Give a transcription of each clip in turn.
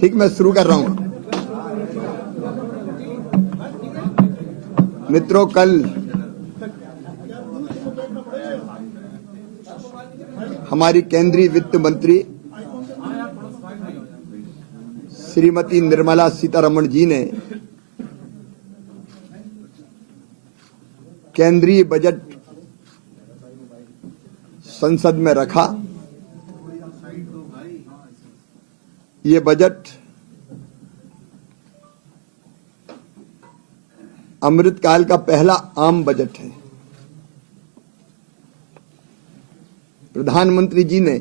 ठीक, मैं शुरू कर रहा हूं। मित्रों, कल हमारी केंद्रीय वित्त मंत्री श्रीमती निर्मला सीतारमण जी ने केंद्रीय बजट संसद में रखा। ये बजट अमृतकाल का पहला आम बजट है। प्रधानमंत्री जी ने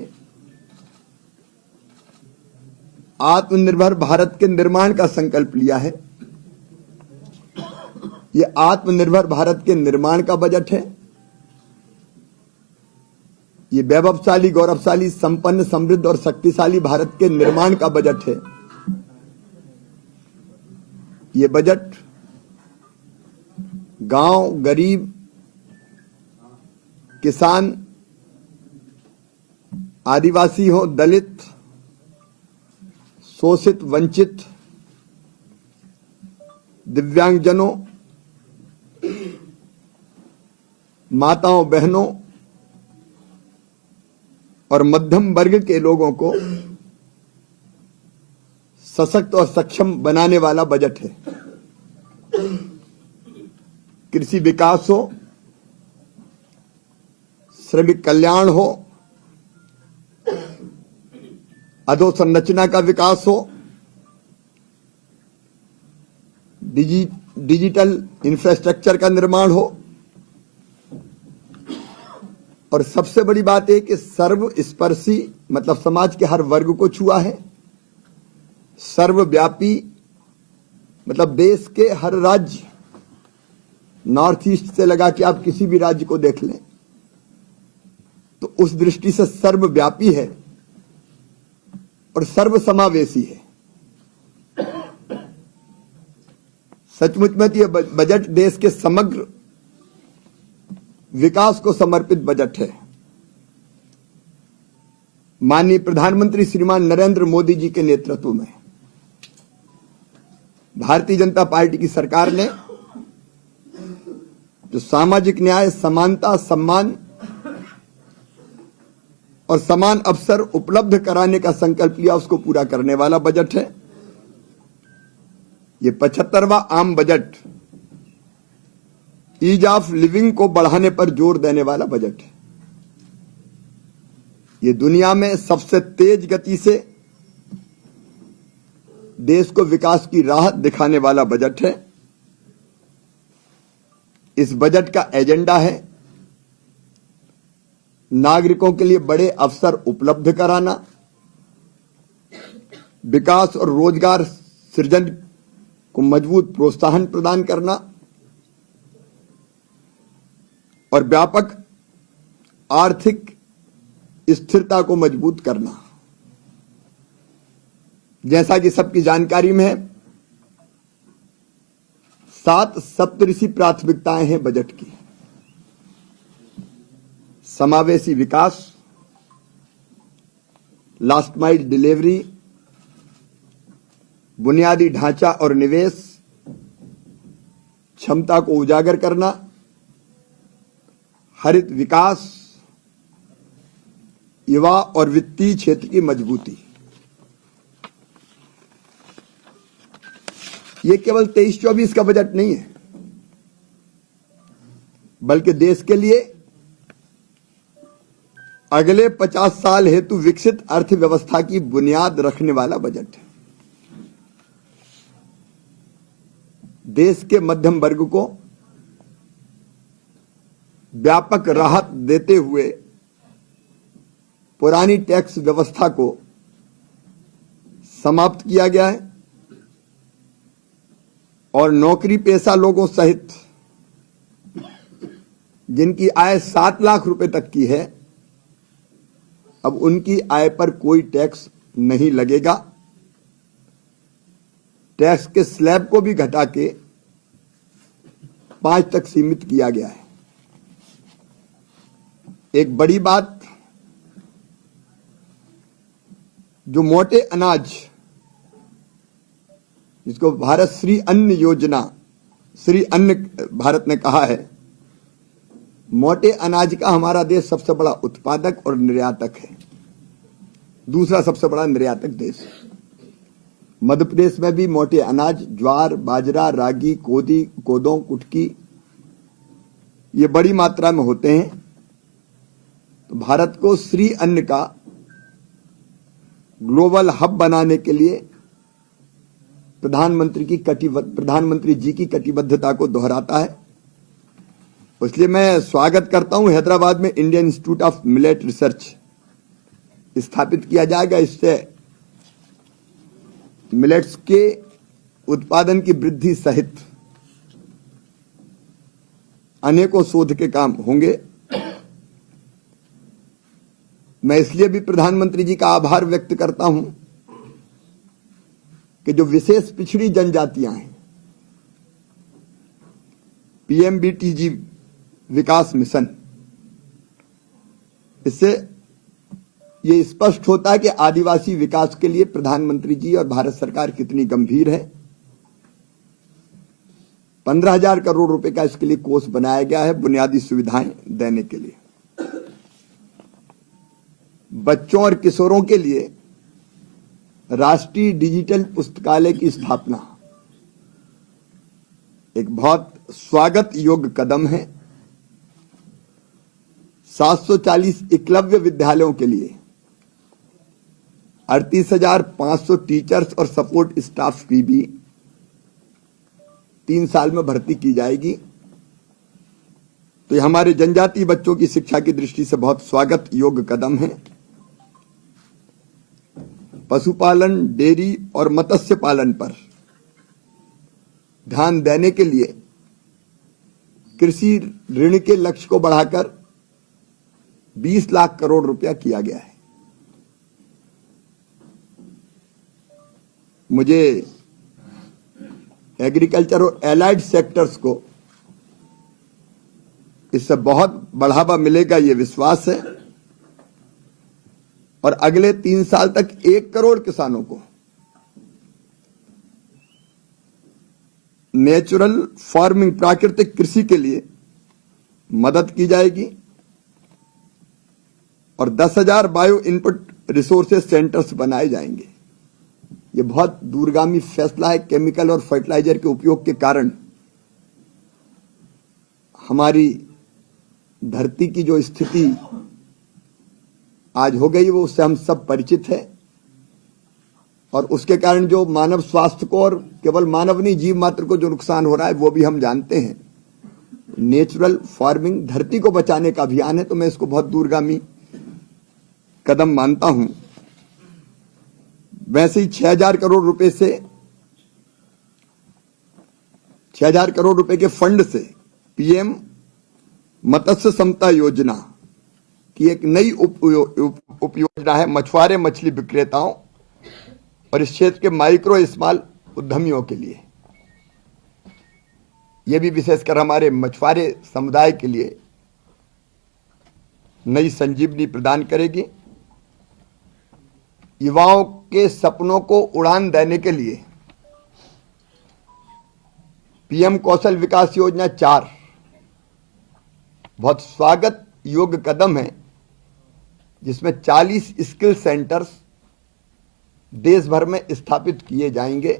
आत्मनिर्भर भारत के निर्माण का संकल्प लिया है। ये आत्मनिर्भर भारत के निर्माण का बजट है। ये वैभवशाली, गौरवशाली, संपन्न, समृद्ध और शक्तिशाली भारत के निर्माण का बजट है। ये बजट गांव, गरीब, किसान, आदिवासी हो, दलित, शोषित, वंचित, दिव्यांगजनों, माताओं, बहनों और मध्यम वर्ग के लोगों को सशक्त और सक्षम बनाने वाला बजट है। कृषि विकास हो, श्रमिक कल्याण हो, अधोसंरचना का विकास हो, डिजिटल इंफ्रास्ट्रक्चर का निर्माण हो, और सबसे बड़ी बात है कि सर्वस्पर्शी, मतलब समाज के हर वर्ग को छुआ है। सर्वव्यापी, मतलब देश के हर राज्य, नॉर्थ ईस्ट से लगा कि आप किसी भी राज्य को देख लें तो उस दृष्टि से सर्वव्यापी है और सर्वसमावेशी है। सचमुच में तो यह बजट देश के समग्र विकास को समर्पित बजट है। माननीय प्रधानमंत्री श्रीमान नरेंद्र मोदी जी के नेतृत्व में भारतीय जनता पार्टी की सरकार ने जो सामाजिक न्याय, समानता, सम्मान और समान अवसर उपलब्ध कराने का संकल्प लिया, उसको पूरा करने वाला बजट है। ये 75वां आम बजट ईज ऑफ लिविंग को बढ़ाने पर जोर देने वाला बजट है। ये दुनिया में सबसे तेज गति से देश को विकास की राह दिखाने वाला बजट है। इस बजट का एजेंडा है नागरिकों के लिए बड़े अवसर उपलब्ध कराना, विकास और रोजगार सृजन को मजबूत प्रोत्साहन प्रदान करना और व्यापक आर्थिक स्थिरता को मजबूत करना। जैसा कि सबकी जानकारी में है, 7 सप्तऋषि प्राथमिकताएं हैं बजट की। समावेशी विकास, लास्ट माइल डिलीवरी, बुनियादी ढांचा और निवेश, क्षमता को उजागर करना, हरित विकास, युवा और वित्तीय क्षेत्र की मजबूती। ये केवल 23-24 का बजट नहीं है, बल्कि देश के लिए अगले 50 साल हेतु विकसित अर्थव्यवस्था की बुनियाद रखने वाला बजट है। देश के मध्यम वर्ग को व्यापक राहत देते हुए पुरानी टैक्स व्यवस्था को समाप्त किया गया है और नौकरी पेशा लोगों सहित जिनकी आय 7 लाख रुपए तक की है, अब उनकी आय पर कोई टैक्स नहीं लगेगा। टैक्स के स्लैब को भी घटा के 5 तक सीमित किया गया है। एक बड़ी बात, जो मोटे अनाज, जिसको भारत श्री अन्न योजना, श्री अन्न भारत ने कहा है, मोटे अनाज का हमारा देश सबसे बड़ा उत्पादक और निर्यातक है, दूसरा सबसे बड़ा निर्यातक देश। मध्य प्रदेश में भी मोटे अनाज, ज्वार, बाजरा, रागी, कोदो, कुटकी, ये बड़ी मात्रा में होते हैं। तो भारत को श्री अन्न का ग्लोबल हब बनाने के लिए प्रधानमंत्री जी की कटिबद्धता को दोहराता है। इसलिए मैं स्वागत करता हूं, हैदराबाद में Indian institute of millet research स्थापित किया जाएगा। इससे मिलेट्स के उत्पादन की वृद्धि सहित अनेकों शोध के काम होंगे। मैं इसलिए भी प्रधानमंत्री जी का आभार व्यक्त करता हूं कि जो विशेष पिछड़ी जनजातियां हैं, पीएमबीटीजी विकास मिशन, इससे ये स्पष्ट होता है कि आदिवासी विकास के लिए प्रधानमंत्री जी और भारत सरकार कितनी गंभीर है। 15,000 करोड़ रुपए का इसके लिए कोष बनाया गया है, बुनियादी सुविधाएं देने के लिए। बच्चों और किशोरों के लिए राष्ट्रीय डिजिटल पुस्तकालय की स्थापना एक बहुत स्वागत योग्य कदम है। 740 एकलव्य विद्यालयों के लिए 38,500 टीचर्स और सपोर्ट स्टाफ की भी 3 साल में भर्ती की जाएगी। तो ये हमारे जनजातीय बच्चों की शिक्षा की दृष्टि से बहुत स्वागत योग्य कदम है। पशुपालन, डेयरी और मत्स्य पालन पर ध्यान देने के लिए कृषि ऋण के लक्ष्य को बढ़ाकर 20 लाख करोड़ रुपया किया गया है। मुझे एग्रीकल्चर और एलाइड सेक्टर्स को इससे बहुत बढ़ावा मिलेगा, ये विश्वास है। और अगले 3 साल तक 1 करोड़ किसानों को नेचुरल फार्मिंग, प्राकृतिक कृषि के लिए मदद की जाएगी और 10,000 बायो इनपुट रिसोर्सेज सेंटर्स बनाए जाएंगे। ये बहुत दूरगामी फैसला है। केमिकल और फर्टिलाइजर के उपयोग के कारण हमारी धरती की जो स्थिति आज हो गई, वो उससे हम सब परिचित हैं। और उसके कारण जो मानव स्वास्थ्य को, और केवल मानव नहीं, जीव मात्र को जो नुकसान हो रहा है, वो भी हम जानते हैं। नेचुरल फार्मिंग धरती को बचाने का अभियान है, तो मैं इसको बहुत दूरगामी कदम मानता हूं। वैसे ही 6,000 करोड़ रुपए से 6,000 करोड़ रुपए के फंड से पीएम मत्स्य समता योजना की एक नई उपयोजना है मछुआरे मछली विक्रेताओं और इस क्षेत्र के माइक्रो स्मॉल उद्यमियों के लिए। यह भी विशेषकर हमारे मछुआरे समुदाय के लिए नई संजीवनी प्रदान करेगी। युवाओं के सपनों को उड़ान देने के लिए पीएम कौशल विकास योजना 4 बहुत स्वागत योग्य कदम है, जिसमें 40 स्किल सेंटर्स देश भर में स्थापित किए जाएंगे।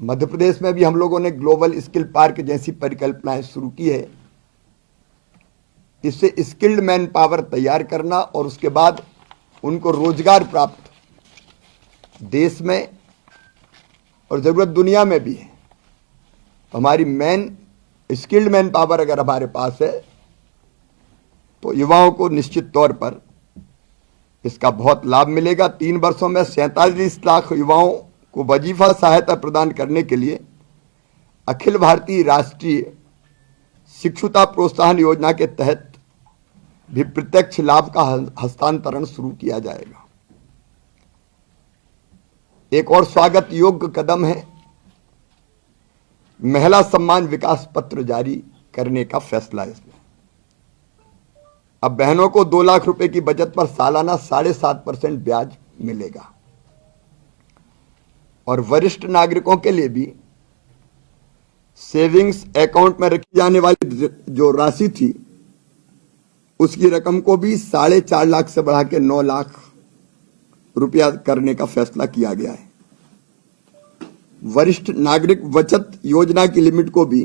मध्य प्रदेश में भी हम लोगों ने ग्लोबल स्किल पार्क जैसी परिकल्पनाएं शुरू की है। इससे स्किल्ड मैन पावर तैयार करना और उसके बाद उनको रोजगार प्राप्त देश में और जरूरत दुनिया में भी है। तो हमारी स्किल्ड मैन पावर अगर हमारे पास है तो युवाओं को निश्चित तौर पर इसका बहुत लाभ मिलेगा। 3 वर्षों में 47 लाख युवाओं को वजीफा सहायता प्रदान करने के लिए अखिल भारतीय राष्ट्रीय शिक्षुता प्रोत्साहन योजना के तहत भी प्रत्यक्ष लाभ का हस्तांतरण शुरू किया जाएगा। एक और स्वागत योग्य कदम है महिला सम्मान विकास पत्र जारी करने का फैसला। इसमें अब बहनों को 2 लाख रुपए की बचत पर सालाना 7.5% ब्याज मिलेगा। और वरिष्ठ नागरिकों के लिए भी सेविंग्स अकाउंट में रखी जाने वाली जो राशि थी उसकी रकम को भी 4.5 लाख से बढ़ा के 9 लाख रुपया करने का फैसला किया गया है। वरिष्ठ नागरिक बचत योजना की लिमिट को भी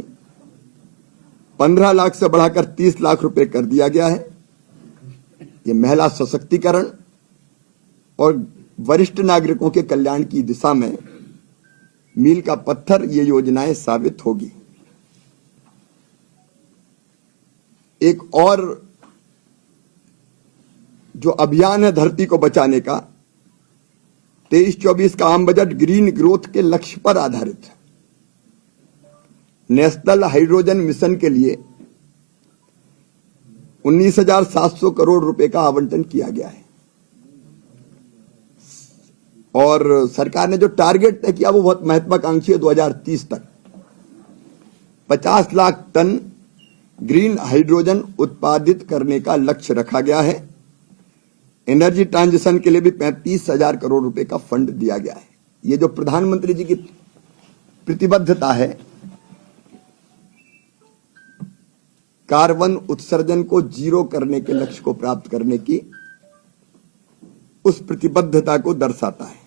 15 लाख से बढ़ाकर 30 लाख रुपए कर दिया गया है। ये महिला सशक्तिकरण और वरिष्ठ नागरिकों के कल्याण की दिशा में मील का पत्थर ये योजनाएं साबित होगी। एक और जो अभियान है धरती को बचाने का, 23-24 का आम बजट ग्रीन ग्रोथ के लक्ष्य पर आधारित है। नेशनल हाइड्रोजन मिशन के लिए 19,700 करोड़ रुपए का आवंटन किया गया है और सरकार ने जो टारगेट तय किया वो बहुत महत्वाकांक्षी है। 2030 तक 50 लाख टन ग्रीन हाइड्रोजन उत्पादित करने का लक्ष्य रखा गया है। एनर्जी ट्रांजिशन के लिए भी 35,000 करोड़ रुपए का फंड दिया गया है। ये जो प्रधानमंत्री जी की प्रतिबद्धता है कार्बन उत्सर्जन को जीरो करने के लक्ष्य को प्राप्त करने की, उस प्रतिबद्धता को दर्शाता है।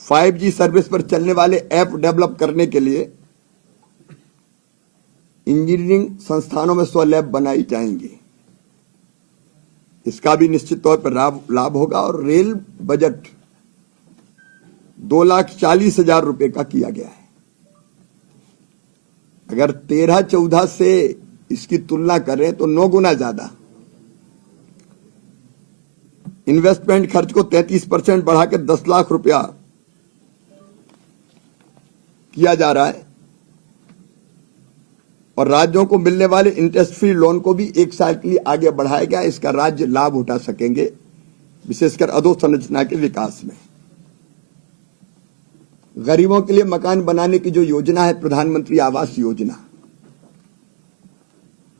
5G सर्विस पर चलने वाले ऐप डेवलप करने के लिए इंजीनियरिंग संस्थानों में 100 लैब बनाई जाएंगी। इसका भी निश्चित तौर पर लाभ होगा। और रेल बजट 2,40,000 रुपए का किया गया है। अगर 13-14 से इसकी तुलना करें तो 9 गुना ज्यादा। इन्वेस्टमेंट खर्च को 33% बढ़ा के 10 लाख रुपया किया जा रहा है और राज्यों को मिलने वाले इंटरेस्ट फ्री लोन को भी 1 साल के लिए आगे बढ़ाया गया। इसका राज्य लाभ उठा सकेंगे, विशेषकर अधोसंरचना के विकास में। गरीबों के लिए मकान बनाने की जो योजना है प्रधानमंत्री आवास योजना,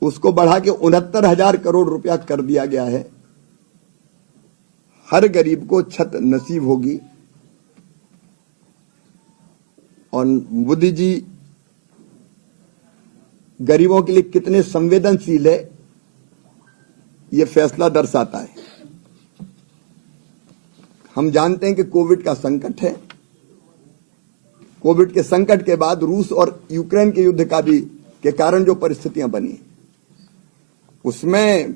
उसको बढ़ा के 69,000 करोड़ रुपया कर दिया गया है। हर गरीब को छत नसीब होगी। और मोदी जी गरीबों के लिए कितने संवेदनशील है ये फैसला दर्शाता है। हम जानते हैं कि कोविड का संकट है। कोविड के संकट के बाद रूस और यूक्रेन के युद्ध का भी के कारण जो परिस्थितियां बनी उसमें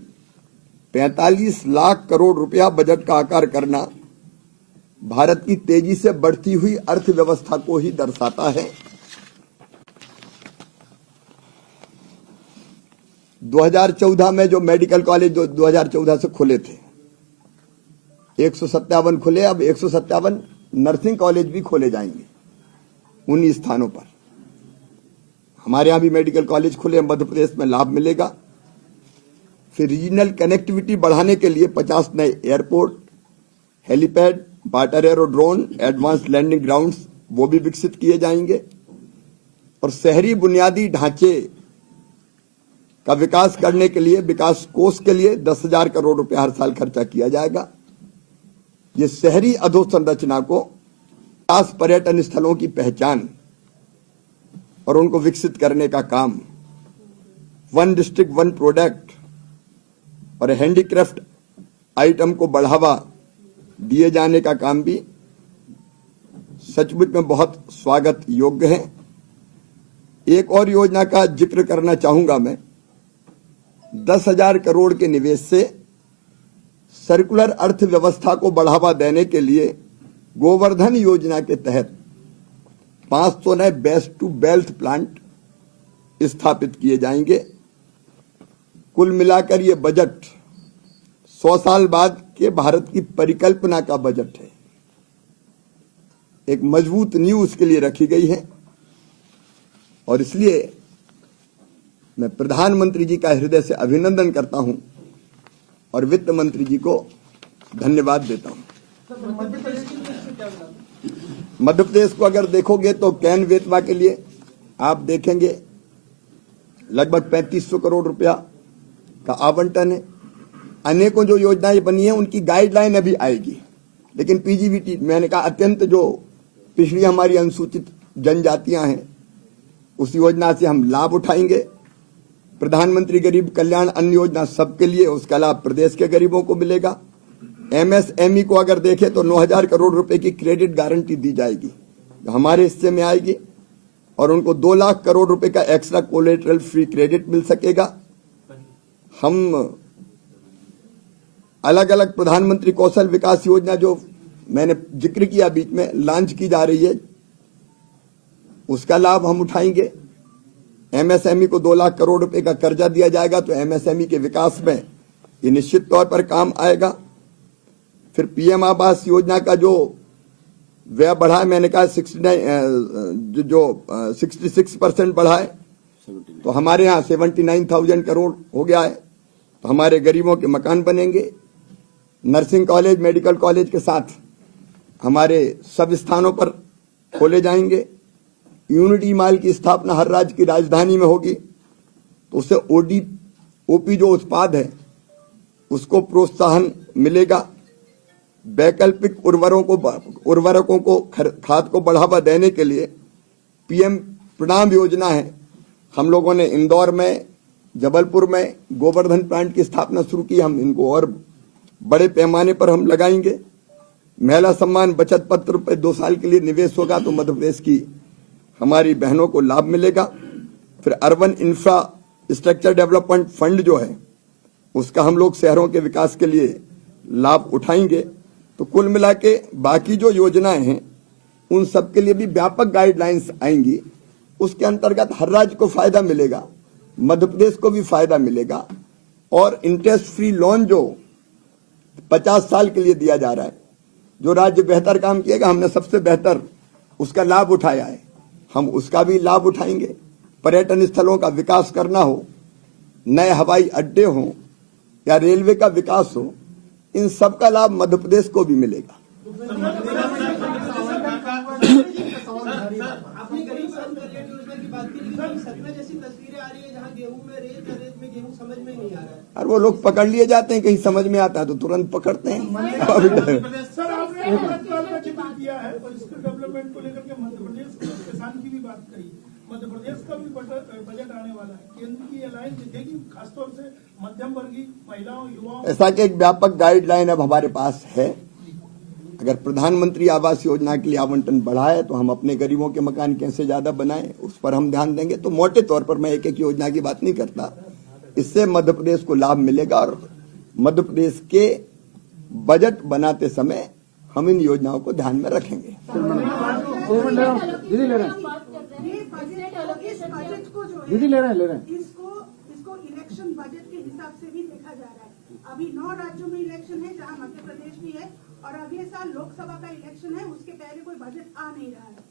45 लाख करोड़ रुपया बजट का आकार करना भारत की तेजी से बढ़ती हुई अर्थव्यवस्था को ही दर्शाता है। 2014 में जो मेडिकल कॉलेज 2014 से खुले थे 157 खुले, अब 157 नर्सिंग कॉलेज भी खोले जाएंगे उन्हीं स्थानों पर। हमारे यहां भी मेडिकल कॉलेज खुले, मध्य प्रदेश में लाभ मिलेगा। फिर रीजनल कनेक्टिविटी बढ़ाने के लिए 50 नए airport, helipad, water aerodrome, advance landing grounds वो भी विकसित किए जाएंगे। और शहरी बुनियादी ढांचे का विकास करने के लिए विकास कोष के लिए 10,000 करोड़ रुपया हर साल खर्चा किया जाएगा। ये शहरी अधोसंरचना को खास पर्यटन स्थलों की पहचान और उनको विकसित करने का काम, वन डिस्ट्रिक्ट वन प्रोडक्ट और हैंडीक्राफ्ट आइटम को बढ़ावा दिए जाने का काम भी सचमुच में बहुत स्वागत योग्य है। एक और योजना का जिक्र करना चाहूंगा मैं। 10,000 करोड़ के निवेश से सर्कुलर अर्थव्यवस्था को बढ़ावा देने के लिए गोवर्धन योजना के तहत 500 नए बेस्ट टू वेल्थ प्लांट स्थापित किए जाएंगे। कुल मिलाकर ये बजट 100 साल बाद के भारत की परिकल्पना का बजट है। एक मजबूत नींव उसके लिए रखी गई है और इसलिए मैं प्रधानमंत्री जी का हृदय से अभिनंदन करता हूं और वित्त मंत्री जी को धन्यवाद देता हूं। मध्य प्रदेश को अगर देखोगे तो कैन बेतवा के लिए आप देखेंगे लगभग 3500 करोड़ रुपया का आवंटन है। अनेकों जो योजनाएं बनी है उनकी गाइडलाइन अभी आएगी, लेकिन पीजीवीटी मैंने कहा अत्यंत जो पिछड़ी हमारी अनुसूचित जनजातियां हैं उस योजना से हम लाभ उठाएंगे। प्रधानमंत्री गरीब कल्याण अन्न योजना सबके लिए, उसका लाभ प्रदेश के गरीबों को मिलेगा। एमएसएमई को अगर देखें तो 9,000 करोड़ रुपए की क्रेडिट गारंटी दी जाएगी जो हमारे हिस्से में आएगी, और उनको 2 लाख करोड़ रुपए का एक्स्ट्रा कोलेटरल फ्री क्रेडिट मिल सकेगा। हम अलग अलग प्रधानमंत्री कौशल विकास योजना जो मैंने जिक्र किया बीच में लॉन्च की जा रही है, उसका लाभ हम उठाएंगे। एमएसएमई को 2 लाख करोड़ रुपए का कर्जा दिया जाएगा, तो एमएसएमई के विकास में ये निश्चित तौर पर काम आएगा। फिर पीएम आवास योजना का जो व्यय बढ़ा है, मैंने कहा 66% बढ़ा है, तो हमारे यहाँ 79,000 करोड़ हो गया है, तो हमारे गरीबों के मकान बनेंगे। नर्सिंग कॉलेज, मेडिकल कॉलेज के साथ हमारे सब स्थानों पर खोले जाएंगे। यूनिटी मॉल की स्थापना हर राज्य की राजधानी में होगी, तो उससे ओपी जो उत्पाद है उसको प्रोत्साहन मिलेगा। वैकल्पिक उर्वरकों को खाद को बढ़ावा देने के लिए पीएम प्रणाम योजना है। हम लोगों ने इंदौर में, जबलपुर में गोवर्धन प्लांट की स्थापना शुरू की, हम इनको और बड़े पैमाने पर हम लगाएंगे। महिला सम्मान बचत पत्र पे 2 साल के लिए निवेश होगा, तो मध्य प्रदेश की हमारी बहनों को लाभ मिलेगा। फिर अर्बन इंफ्रास्ट्रक्चर डेवलपमेंट फंड जो है उसका हम लोग शहरों के विकास के लिए लाभ उठाएंगे। तो कुल मिला के बाकी जो योजनाएं हैं उन सब के लिए भी व्यापक गाइडलाइंस आएंगी। उसके अंतर्गत हर राज्य को फायदा मिलेगा, मध्य प्रदेश को भी फायदा मिलेगा। और इंटरेस्ट फ्री लोन जो 50 साल के लिए दिया जा रहा है, जो राज्य बेहतर काम किएगा, हमने सबसे बेहतर उसका लाभ उठाया है, हम उसका भी लाभ उठाएंगे। पर्यटन स्थलों का विकास करना हो, नए हवाई अड्डे हो या रेलवे का विकास हो, इन सब का लाभ मध्य प्रदेश को भी मिलेगा। आपने गरीब कल्याण योजना की बात की, लेकिन सतना जैसी तस्वीरें आ रही है जहां गेहूं में रेत में गेहूं समझ में नहीं आ रहा है। और वो लोग पकड़ लिए जाते हैं, कहीं समझ में आता है तो तुरंत पकड़ते हैं। सर आपने किया है और इसके डेवलपमेंट को लेकर के मध्य प्रदेश के किसान की भी बात करी। मध्य प्रदेश का भी बजट आने वाला है, केंद्र की अलायंस दिखेगी, खासतौर से मध्यम वर्गीय महिलाओं, युवाओं। ऐसा कि एक व्यापक गाइडलाइन अब हमारे पास है। अगर प्रधानमंत्री आवास योजना के लिए आवंटन बढ़ा है तो हम अपने गरीबों के मकान कैसे ज्यादा बनाएं, उस पर हम ध्यान देंगे। तो मोटे तौर पर मैं एक योजना की बात नहीं करता, इससे मध्य प्रदेश को लाभ मिलेगा। और मध्य प्रदेश के बजट बनाते समय हम इन योजनाओं को ध्यान में रखेंगे। दीदी ले रहे हैं इसको इलेक्शन बजट के हिसाब से भी देखा जा रहा है। अभी 9 राज्यों में इलेक्शन है, जहां मध्य प्रदेश भी है, और अगले साल लोकसभा का इलेक्शन है, उसके पहले कोई बजट आ नहीं रहा है।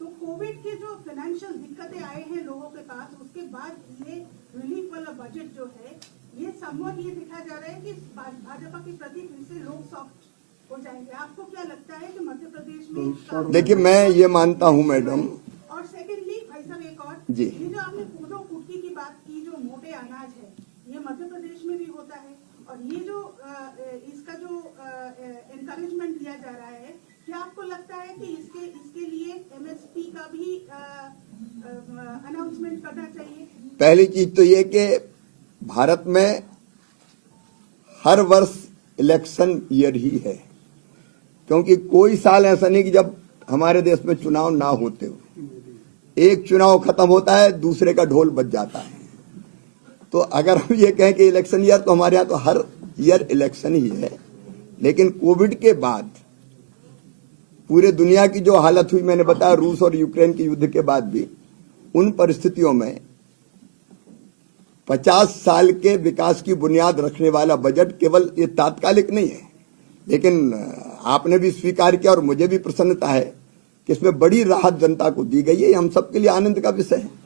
तो कोविड के जो फाइनेंशियल दिक्कतें आए हैं लोगों के पास, उसके बाद ये रिलीफ वाला बजट जो है, ये समवट ये देखा जा रहा है कि भाजपा के प्रति फिर से लोग सॉफ्ट हो जाएंगे। आपको क्या लगता है कि मध्य प्रदेश में? देखिए, मैं ये मानता हूँ मैडम। और सेकेंडली भाई साहब एक और जी, ये जो आपने कोदो कुटकी की बात की, जो मोटे अनाज है, ये मध्य प्रदेश में भी होता है, और ये जो इसका जो एनकरेजमेंट दिया जा रहा है, क्या आपको लगता है कि इसके लिए एमएसपी का भी अनाउंसमेंट करना चाहिए? पहली चीज तो ये कि भारत में हर वर्ष इलेक्शन ईयर ही है, क्योंकि कोई साल ऐसा नहीं कि जब हमारे देश में चुनाव ना होते हो। एक चुनाव खत्म होता है, दूसरे का ढोल बज जाता है। तो अगर हम ये कहें कि इलेक्शन ईयर, तो हमारे यहाँ तो हर ईयर इलेक्शन ही है। लेकिन कोविड के बाद पूरे दुनिया की जो हालत हुई, मैंने बताया रूस और यूक्रेन के युद्ध के बाद भी, उन परिस्थितियों में 50 साल के विकास की बुनियाद रखने वाला बजट केवल ये तात्कालिक नहीं है, लेकिन आपने भी स्वीकार किया और मुझे भी प्रसन्नता है कि इसमें बड़ी राहत जनता को दी गई है। हम सबके लिए आनंद का विषय है।